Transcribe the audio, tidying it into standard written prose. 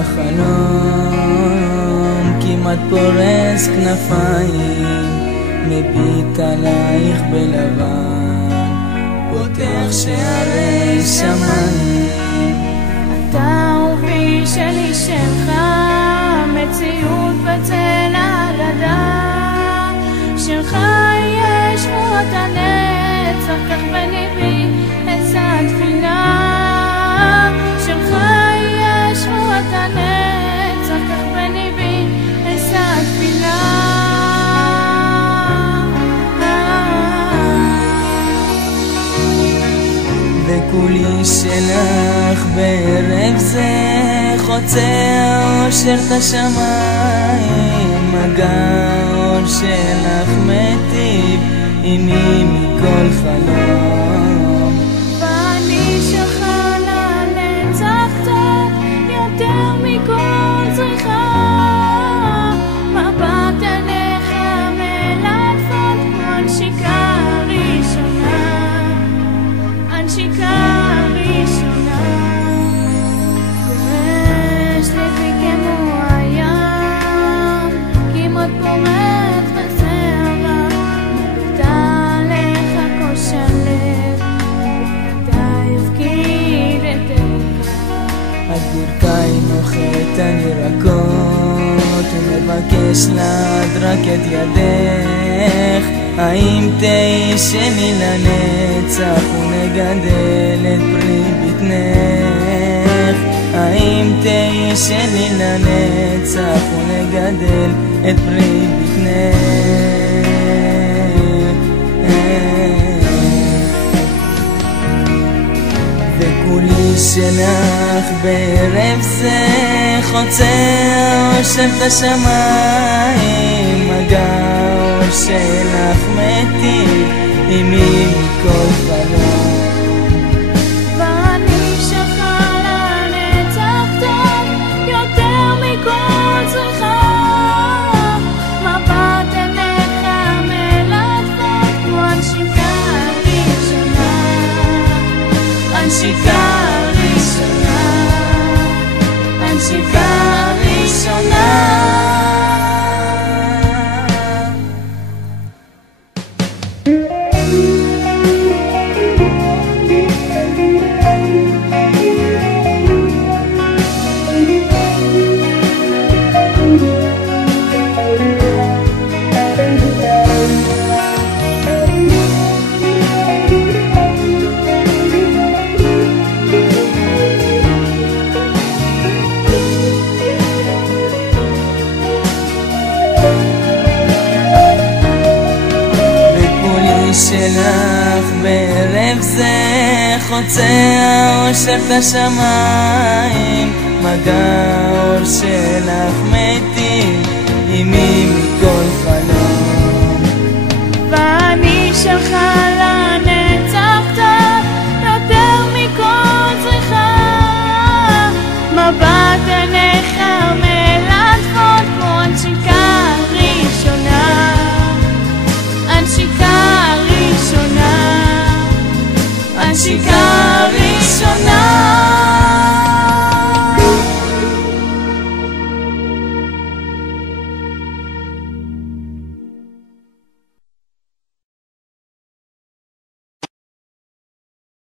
החלום כמעט פורס כנפיים, מביט עלייך בלבן, פותח שערי שמיים. אתה אהובי שלי שלך, מציאות בצל האגדה שלך יש שמות הנצח, כך בליבי אשא תפילה. שלך יש שמות הנצח, כך בליבי אשא תפילה. וכולי שלך בערב זה, חוצה האושר את השמיים, הגאון שלך מטיב עימי מכל חלום. ואני שלך לנצח טוב יותר מכל צריכה, מבט עליך מלטפות כמו הנשיקה הראשונה, הנשיקה הראשונה. גורש ליבי כמו הים, כמעט פורץ בסערה, מביט עליך כל שלב, אתה יפקיד את עינך. על ברכיי נוחת אני רכות, ומבקש לעד רק את ידך. האם תהי שלי לנצח ונגדל את פרי בטנך? האם תהי שלי לנצח ונגדל את פרי בטנך? וכולי שלך בערב זה, חוצה האושר את השמיים, הגאון שלך מטיב עימי מכל חלום. ואני שלך לנצח טוב יותר מכל צריכה, מבט עיניך מלטפות כמו הנשיקה הראשונה, הנשיקה הראשונה, הנשיקה הראשונה. שלך בערב זה, חוצה האושר את השמיים, מגע האור שלך מטיב עימי